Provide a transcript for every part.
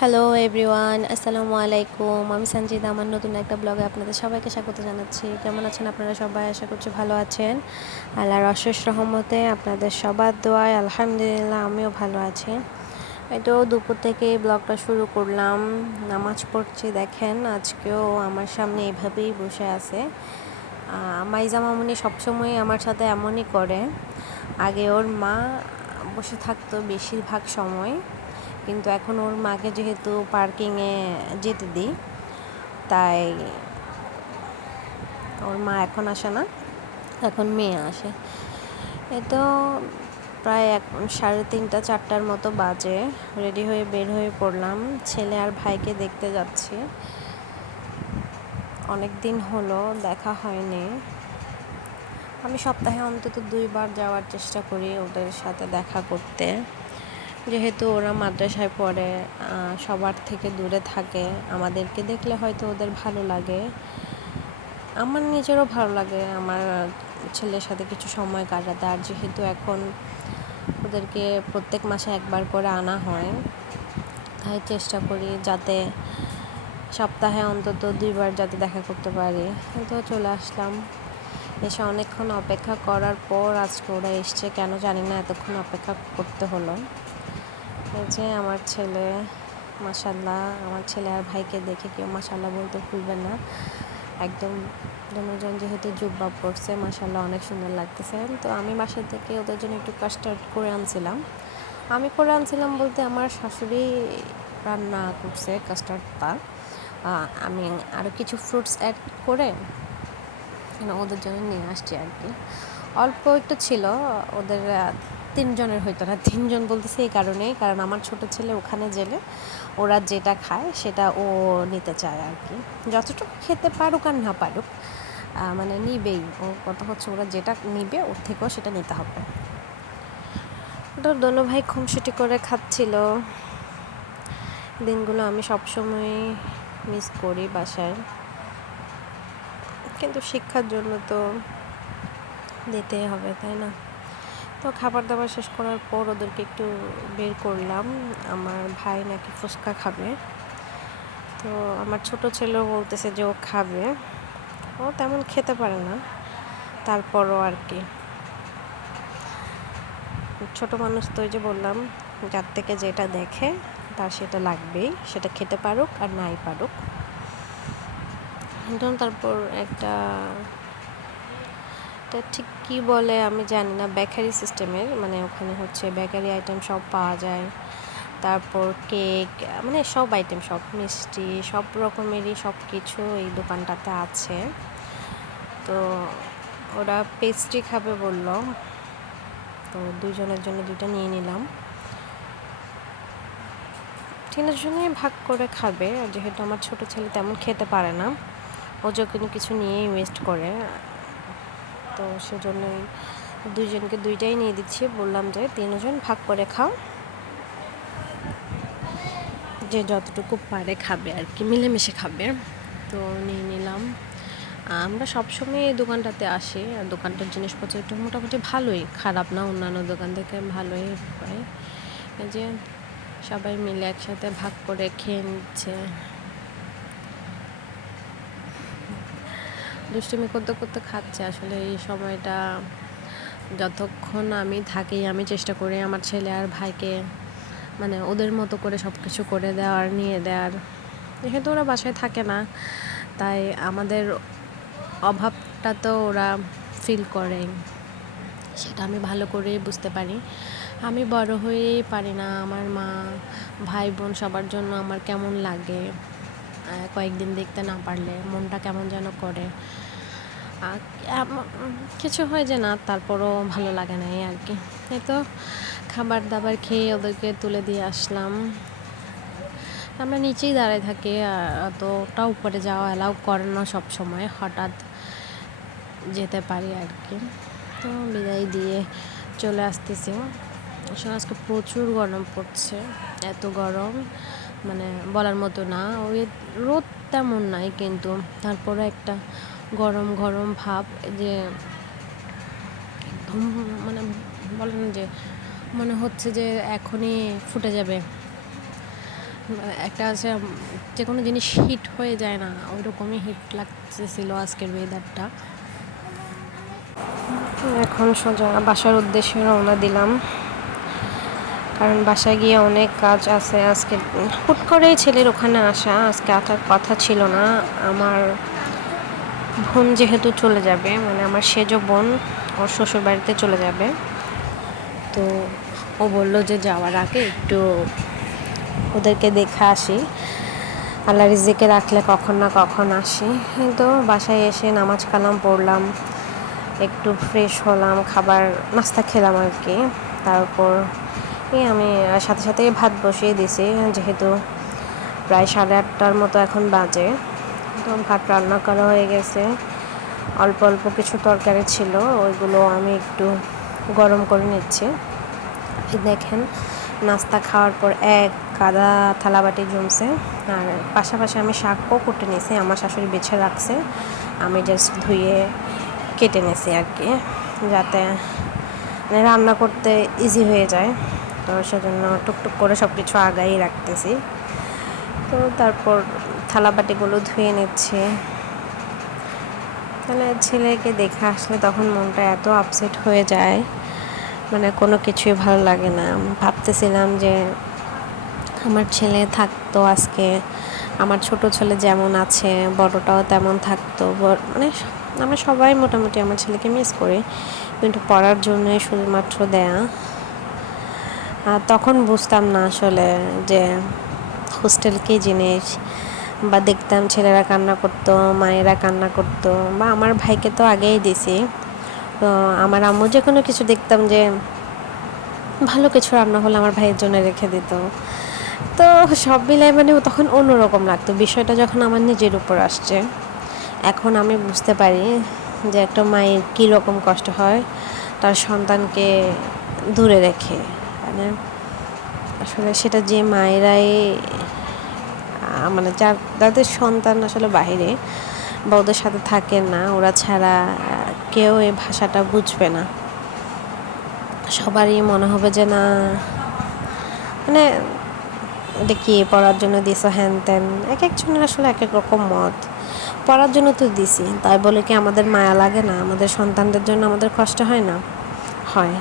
Hello everyone, আসসালামু আলাইকুম। আমি সঞ্জিদা, আমার নতুন একটা ব্লগে আপনাদের সবাইকে স্বাগত জানাচ্ছি। কেমন আছেন আপনারা সবাই? আশা করছি ভালো আছেন। আল্লাহর অশেষ রহমতে আপনাদের সবার দোয়ায় আলহামদুলিল্লাহ আমিও ভালো আছি। এই তো দুপুর থেকে ব্লগটা শুরু করলাম, নামাজ পড়ছি। দেখেন আজকেও আমার সামনে এভাবেই বসে আছে। মাইজা মামুনি সবসময় আমার সাথে এমনই করে। আগে ওর মা বসে থাকতো বেশিরভাগ সময়, কিন্তু এখন ওর মাকে যেহেতু পার্কিংয়ে যেতে দিই, তাই ওর মা এখন আসে না, এখন মেয়ে আসে। এ তো প্রায় এখন 3:30-4টার মতো বাজে। রেডি হয়ে বের হয়ে পড়লাম, ছেলে আর ভাইকে দেখতে যাচ্ছি। অনেক দিন হলো দেখা হয়নি। আমি সপ্তাহে অন্তত 2বার যাওয়ার চেষ্টা করি ওদের সাথে দেখা করতে, যেহেতু ওরা মাদ্রাসায় পড়ে, সবার থেকে দূরে থাকে। আমাদেরকে দেখলে হয়তো ওদের ভালো লাগে, আমার নিজেরও ভালো লাগে আমার ছেলের সাথে কিছু সময় কাটাতে। আর যেহেতু এখন ওদেরকে প্রত্যেক মাসে একবার করে আনা হয়, তাই চেষ্টা করি যাতে সপ্তাহে অন্তত 2বার যাতে দেখা করতে পারি। তো চলে আসলাম, এসে অনেকক্ষণ অপেক্ষা করার পর আজকে ওরা এসছে। কেন জানি না এতক্ষণ অপেক্ষা করতে হলো। এই যে আমার ছেলে, মাশাল্লাহ, আমার ছেলে আর ভাইকে দেখে কেউ মাশাল্লাহ বলতে ভুলবেন না। একদম দুজন যেহেতু জুব্বা পড়ছে, মাশাল্লাহ অনেক সুন্দর লাগতেছে। তো আমি বাসা থেকে ওদের জন্য একটু কাস্টার্ড করে আনছিলাম। আমি করে আনছিলাম বলতে আমার শাশুড়ি রান্না করছে কাস্টার্ডটা। আমি আরও কিছু ফ্রুটস অ্যাড করে ওদের জন্য নিয়ে আসছি আর কি। অল্প একটু ছিল, ওদের 3জনের হইতো না। 3জন বলতেছে এই কারণেই, কারণ আমার ছোট ছেলে ওখানে গেলে ওরা যেটা খায় সেটা ও নিতে চায় আর কি। যতটুকু খেতে পারুক আর না পারুক, মানে নিবেই। ও কথা হচ্ছে ওরা যেটা নিবে ওর থেকেও সেটা নিতে হবে। তো দোনো ভাই খুনসুটি করে খাচ্ছিল। দিনগুলো আমি সবসময় মিস করি বাসায়, কিন্তু শিক্ষার জন্য তো দিতেই হবে, তাই না? তো খাবার দাবার শেষ করার পর ওদেরকে একটু বের করলাম। আমার ভাই নাকি ফুচকা খাবে, তো আমার ছোট ছেলেও বলতেছে যে ও খাবে। ও তেমন খেতে পারে না, তারপরও আর কি। ছোট মানুষ তো, ওই যে বললাম, যার থেকে যেটা দেখে তার সেটা লাগবেই, সেটা খেতে পারুক আর নাই পারুক। তারপর একটা ঠিক কী বলে আমি জানি না, বেকারি সিস্টেমের, মানে ওখানে হচ্ছে বেকারি আইটেম সব পাওয়া যায়। তারপর কেক, মানে সব আইটেম, সব মিষ্টি, সব রকমেরই সব কিছু এই দোকানটাতে আছে। তো ওরা পেস্ট্রি খাবে বলল, তো 2জনের জন্য 2টা নিয়ে নিলাম। 3জনই ভাগ করে খাবে, যেহেতু আমার ছোট ছেলে তেমন খেতে পারে না, ও যখন কিছু নিয়েই ওয়েস্ট করে, তো সেজন্যই 2জনকে 2টাই নিয়ে দিচ্ছি। বললাম যে 3জন ভাগ করে খাও, যে যতটুকু পারে খাবে আর কি, মিলেমিশে খাবে। তো নিয়ে নিলাম। আমরা সবসময় এই দোকানটাতে আসি, আর দোকানটার জিনিসপত্র একটু মোটামুটি ভালোই, খারাপ না, অন্যান্য দোকান থেকে ভালোই পাই। এই যে সবাই মিলে একসাথে ভাগ করে খেয়ে নিচ্ছে। দুষ্টুমি করতে করতে খাচ্ছে। আসলে এই সময়টা যতক্ষণ আমি থাকি, আমি চেষ্টা করি আমার ছেলে আর ভাইকে মানে ওদের মতো করে সব কিছু করে দেওয়ার, নিয়ে দেওয়ার। যেহেতু ওরা বাসায় থাকে না, তাই আমাদের অভাবটা তো ওরা ফিল করে, সেটা আমি ভালো করেই বুঝতে পারি। আমি বড় হয়েই পারি না, আমার মা, ভাই বোন সবার জন্য আমার কেমন লাগে, কয়েকদিন দেখতে না পারলে মনটা কেমন যেন করে। কিছু হয় যে না, তারপরও ভালো লাগে না, এই আর কি। এই তো খাবার দাবার খেয়ে ওদেরকে তুলে দিয়ে আসলাম। আমরা নিচেই দাঁড়ায় থাকি, অতটা উপরে যাওয়া অ্যালাউ করে না সব সময়, হঠাৎ যেতে পারি আর কি। তো বিদায় দিয়ে চলে আসতেছি। আসলে আজকে প্রচুর গরম পড়ছে, এত গরম মানে বলার মতো না। ওই রোদ তেমন নাই, কিন্তু তারপরে একটা গরম গরম ভাব, যে একদম মানে বলেন যে মনে হচ্ছে যে এখনই ফুটে যাবে একটা আছে যে কোনো জিনিস হিট হয়ে যায় না, ওই রকমই হিট লাগতেছিল আজকের ওয়েদারটা। এখন সোজা বাসার উদ্দেশ্যে রওনা দিলাম, কারণ বাসায় গিয়ে অনেক কাজ আছে। আজকে হুট করেই ছেলের ওখানে আসা, আজকে আসার কথা ছিল না। আমার বোন যেহেতু চলে যাবে, মানে আমার সেজ বোন ওর শ্বশুর বাড়িতে চলে যাবে, তো ও বললো যে যাওয়ার আগে একটু ওদেরকে দেখে আসি, আল্লাহ রিজিকে রাখলে কখন না কখন আসি। তো বাসায় এসে নামাজ কালাম পড়লাম, একটু ফ্রেশ হলাম, খাবার নাস্তা খেলাম আর কি। তারপর আমি সাথে সাথে ভাত বসিয়ে দিছি, যেহেতু প্রায় 8:30টার মতো এখন বাজে। তো ভাত রান্না করা হয়ে গেছে, অল্প অল্প কিছু তরকারি ছিল, ওইগুলো আমি একটু গরম করে নিচ্ছি। দেখেন নাস্তা খাওয়ার পর এক কাদা থালাবাটি জমছে, আর পাশাপাশি আমি শাকও কুটে নিয়েছি, আমার শাশুড়ি বেছে রাখছে, আমি জাস্ট ধুয়ে কেটে নিয়েছি আর কি, যাতে রান্না করতে ইজি হয়ে যায়। তো সেজন্য টুকটুক করে সব কিছু আগাই রাখতেছি। তো তারপর থালাবাটিগুলো ধুয়ে নিচ্ছি। তাহলে ছেলেকে দেখে আসলে তখন মনটা এত আপসেট হয়ে যায়, মানে কোনো কিছুই ভালো লাগে না। ভাবতেছিলাম যে আমার ছেলে থাকতো আজকে, আমার ছোট ছেলে যেমন আছে বড়টাও তেমন থাকতো, মানে আমরা সবাই মোটামুটি আমার ছেলেকে মিস করি, কিন্তু পড়ার জন্যই শুধুমাত্র দেয়া। তখন বুঝতাম না আসলে যে হোস্টেল কী জিনিস, বা দেখতাম ছেলেরা কান্না করতো, মায়েরা কান্না করতো, বা আমার ভাইকে তো আগেই দিছি। তো আমার আম্মু যে কোনো কিছু দেখতাম যে ভালো কিছু রান্না হলে আমার ভাইয়ের জন্য রেখে দিত। তো সব মিলাই মানে তখন অন্যরকম লাগতো বিষয়টা, যখন আমার নিজের উপর আসছে এখন আমি বুঝতে পারি যে একটা মায়ের কী রকম কষ্ট হয় তার সন্তানকে দূরে রেখে। মানে আসলে সেটা যে মায়েরাই মানে যাদের সন্তান আসলে বাইরে বা ওদের সাথে থাকেন না, ওরা ছাড়া কেউ এই ভাষাটা বুঝবে না। সবারই মনে হবে যে না, মানে এটা কি পড়ার জন্য দিছো হ্যান ত্যান, এক একজনের আসলে এক এক রকম মত। পড়ার জন্য তো দিছি, তাই বলে কি আমাদের মায়া লাগে না? আমাদের সন্তানদের জন্য আমাদের কষ্ট হয় না? হয়,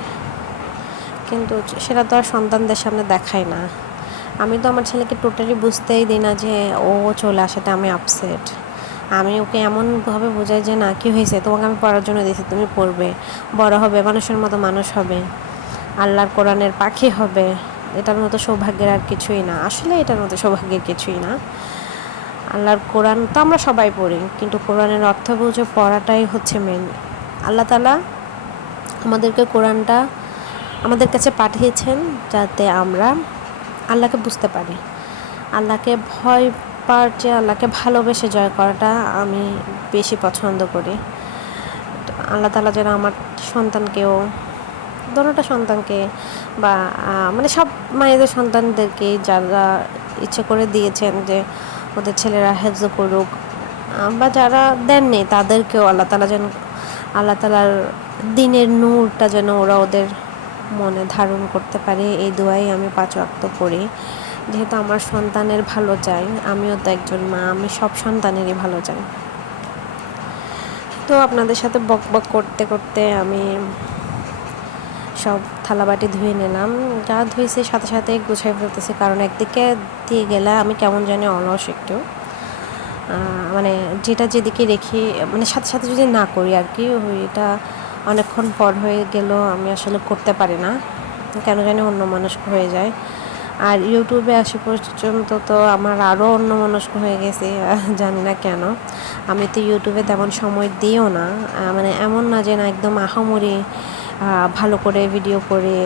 কিন্তু সেটা তো আর সন্তানদের সামনে দেখায় না। আমি তো আমার ছেলেকে টোটালি বুঝতেই দিই না যে ও চলে আসাতে আমি আপসেট। আমি ওকে এমনভাবে বোঝাই যে না, কী হয়েছে, তোমাকে আমি পড়ার জন্য দিয়েছি, তুমি পড়বে, বড় হবে, মানুষের মতো মানুষ হবে, আল্লাহর কোরআনের পাখি হবে। এটার মতো সৌভাগ্যের আর কিছুই না, আসলে এটার মতো সৌভাগ্যের কিছুই না। আল্লাহর কোরআন তো আমরা সবাই পড়ি, কিন্তু কোরআনের অর্থ বুঝে পড়াটাই হচ্ছে মেন। আল্লাহ তাআলা আমাদেরকে কোরআনটা আমাদের কাছে পাঠিয়েছেন যাতে আমরা আল্লাহকে বুঝতে পারি। আল্লাহকে ভয় পাওয়ার চেয়ে আল্লাহকে ভালোবেসে জয় করাটা আমি বেশি পছন্দ করি। আল্লাহ তাআলা যেন আমার সন্তানকেও, দোনোটা সন্তানকে, বা মানে সব মায়েদের সন্তানদেরকে যারা ইচ্ছে করে দিয়েছেন যে ওদের ছেলেরা হেফজ করুক, বা যারা দেননি তাদেরকেও আল্লাহ তাআলা যেন, আল্লাহ তাআলার দিনের নূরটা যেন ওরা ওদের মনে ধারণ করতে পারে, এই দোয়াই আমি 5 ওয়াক্ত পড়ি। যেহেতু আমার সন্তানের ভালো চাই, আমিও তো একজন মা, আমি সব সন্তানেরই ভালো চাই। তো আপনাদের সাথে বক বক করতে করতে আমি সব থালাবাটি ধুয়ে নিলাম, যা ধুয়েছি সাথে সাথে গুছাই ফেলতেছি, কারণ একদিকে দিয়ে গেলে আমি কেমন জানি অলস একটু, মানে যেটা যেদিকে রেখে মানে সাথে সাথে যদি না করি আর কি, ওইটা অনেকক্ষণ পর হয়ে গেল আমি আসলে করতে পারি না, কেন জানি অন্যমনস্ক হয়ে যায়। আর ইউটিউবে আসা পর্যন্ত তো আমার আরও অন্যমনস্ক হয়ে গেছে, জানি না কেন। আমি তো ইউটিউবে তেমন সময় দিও না, মানে এমন না যে না একদম আহামরি ভালো করে ভিডিও করে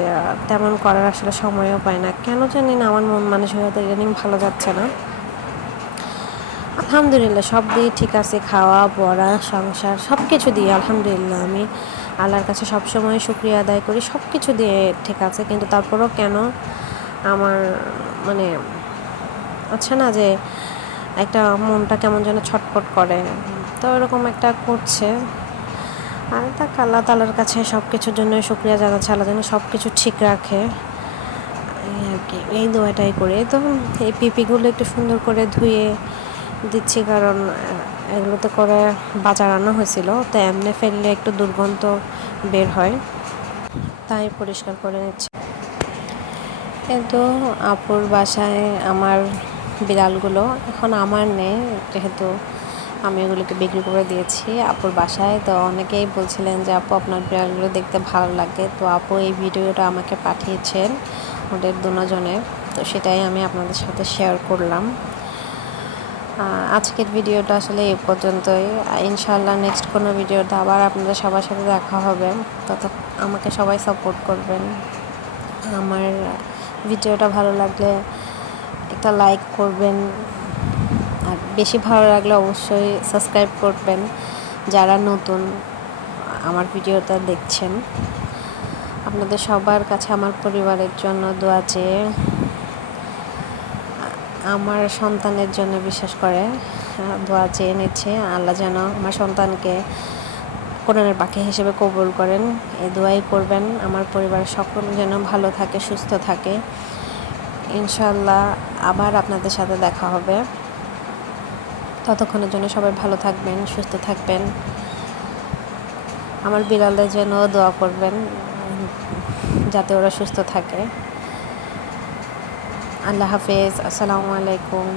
তেমন করার আসলে সময়ও পায় না, কেন জানি না আমার মন মানসিকতা ইদানিং ভালো যাচ্ছে না। আলহামদুলিল্লাহ সব দিয়ে ঠিক আছে, খাওয়া পড়া সংসার সব কিছু দিয়ে আলহামদুলিল্লাহ আমি আল্লাহর কাছে সবসময় শুকরিয়া আদায় করি, সব কিছু দিয়ে ঠিক আছে, কিন্তু তারপরেও কেন আমার মানে আচ্ছা না যে একটা মনটা কেমন যেন ছটফট করে, তো এরকম একটা করছে। আর তাক আল্লাহ তাআলার কাছে সব কিছুর জন্য শুকরিয়া জানাচ্ছি, আল্লাহ যেন সব কিছু ঠিক রাখে, এই আর কি এই দোয়াটাই করে। তো এই পিপিগুলো একটু সুন্দর করে ধুয়ে দিচ্ছি, কারণ এগুলোতে করে বাজার আনা হয়েছিল, তো এমনি ফেললে একটু দুর্গন্ধ বের হয়, তাই পরিষ্কার করে নিচ্ছি। কিন্তু আপুর বাসায় আমার বিড়ালগুলো এখন আমার নেই, যেহেতু আমি এগুলোকে বিক্রি করে দিয়েছি আপুর বাসায়। তো অনেকেই বলছিলেন যে আপু আপনার বিড়ালগুলো দেখতে ভালো লাগে, তো আপু এই ভিডিওটা আমাকে পাঠিয়েছেন ওদের দুজনের, তো সেটাই আমি আপনাদের সাথে শেয়ার করলাম। আজকের ভিডিওটা আসলে এই পর্যন্তই। ইনশাআল্লাহ নেক্সট কোনো ভিডিওতে আবার আপনাদের সবার সাথে দেখা হবে। তত আমাকে সবাই সাপোর্ট করবেন। আমার ভিডিওটা ভালো লাগলে একটা লাইক করবেন, আর বেশি ভালো লাগলে অবশ্যই সাবস্ক্রাইব করবেন যারা নতুন আমার ভিডিওটা দেখছেন। আপনাদের সবার কাছে আমার পরিবারের জন্য দোয়া চেয়ে, আমার সন্তানের জন্য বিশেষ করে দোয়া চেয়ে নিচ্ছে। আল্লাহ যেন আমার সন্তানকে কোরআনের পাখি হিসেবে কবুল করেন, এই দোয়াই করবেন। আমার পরিবারের সকল যেন ভালো থাকে, সুস্থ থাকে। ইনশাআল্লাহ আবার আপনাদের সাথে দেখা হবে। ততক্ষণের জন্য সবাই ভালো থাকবেন, সুস্থ থাকবেন। আমার বিড়ালদের জন্য দোয়া করবেন যাতে ওরা সুস্থ থাকে। আল্লাহ হাফেজ, আসসালামু আলাইকুম।